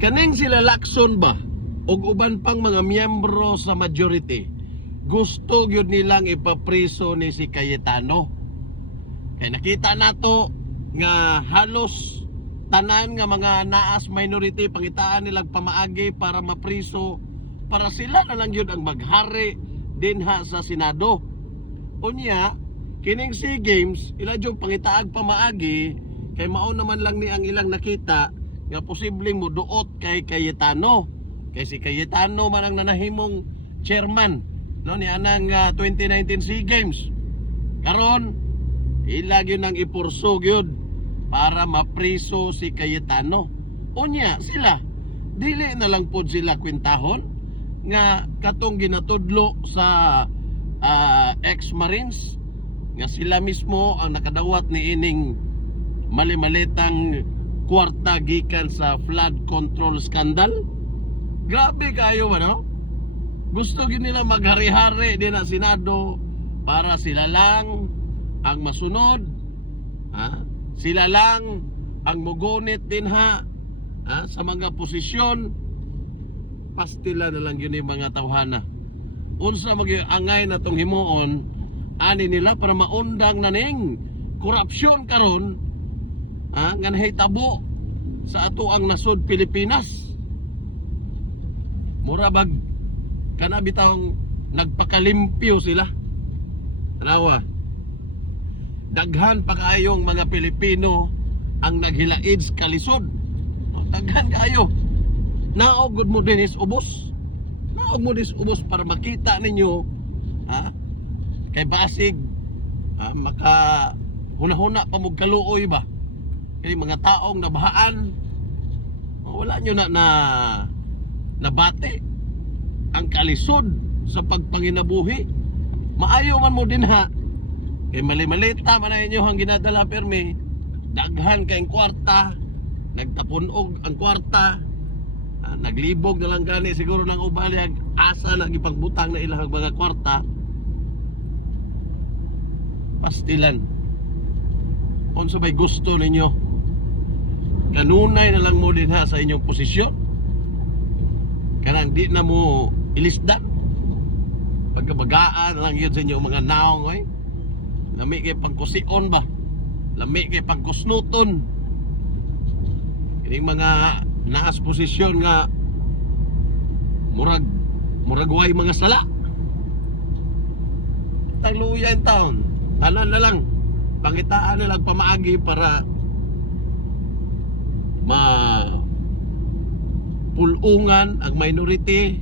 Kaning sila Lacson ba ug uban pang mga miyembro sa majority gusto gyud nilang ipapriso ni si Cayetano. Kay nakita nato nga halos tanan nga mga naas minority pangitaan nilang pamaagi para mapriso para sila na lang yun ang maghari dinha sa Senado. Unya, kining SEA Games ila jud pangitaag pamaagi kay mao naman lang ni ang ilang nakita nga posibleng moduot kay Cayetano. Kay si Cayetano man ang nanahimong chairman no ni anang 2019 SEA Games. Karon ila gyud nang ipurso gyud para mapriso si Cayetano. Unya sila dili na lang pod sila kwintahon nga katong ginatudlo sa ex-Marines nga sila mismo ang nakadawat ni ining mali-malitang kwarta gikan sa flood control scandal. Grabe kayo ba no? Gusto gyud nila maghari-hari din sa Senado para sila lang ang masunod, ha? Sila lang ang mugunit din ha sa mga posisyon. Pastila na lang yun yung mga tawhana. Unsa mag-angay na tong himuon ani nila para maundang na ning korupsyon karon nga nahitabo sa ato ang nasod Pilipinas. Mura bag kana bitawng nagpakalimpyo sila. Tanawa. Daghan pa kaayong mga Pilipino ang naghilaid sa kalisod. Daghan kaayo. Naogod mo din is ubos. Naog mo din is ubos para makita ninyo kay basig maka huna-huna pa mo kaluoy ba. Kay mga taong nabahaan wala nyo na nabate ang kalisod sa pagpanginabuhi. Maayo man mo din ha. Kay mali-malita man na inyo ang ginadala permi. Daghan kayong kwarta. Nagtapunog ang kwarta. Naglibog na lang gani siguro ng ubalyag. Asa na ipagbutang na ilang mga kwarta. Pastilan. Unsa bay gusto ninyo? Kanunay na lang mo din ha sa inyong posisyon. Kanang di na mo ilisdan. Pagkabagaan lang yun sa inyong mga naong eh. Lami kay pangkusion ba? Lami kay pangkusnuton. Kining mga naas posisyon nga muragway mga sala. Tagluyan taon. Tanan na lang. Pangitaan na lang pamaagi para pulungan ang minority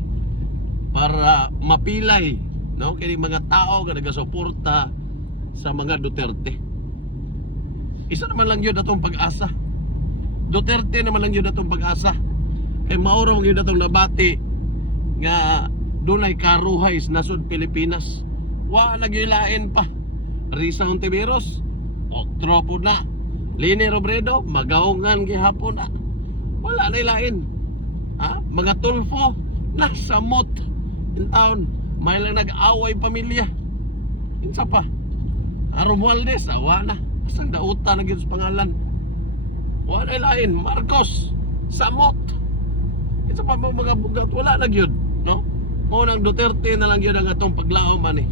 para mapilay no kining mga tao nga nagasuporta sa mga Duterte. Isa naman lang yun atong pag-asa. Duterte naman lang yun atong pag-asa. Kay maurong yun atong nabati nga dunay karuhay sa nasod Pilipinas. Wa nagyulain pa. Risa Hontiveros, otro po na. Lini Robredo, magaungan gihapon na. Wala na ilain. Mga tulfo, nasamot. In town, may lang nag-away pamilya. Insa pa. Romualdez, awa na. Asang dauta na sa pangalan. Wala ilain. Marcos, samot. Insa pa mga bugat, wala na yun. No? Unang Duterte na lang yun ang atong paglaom man eh.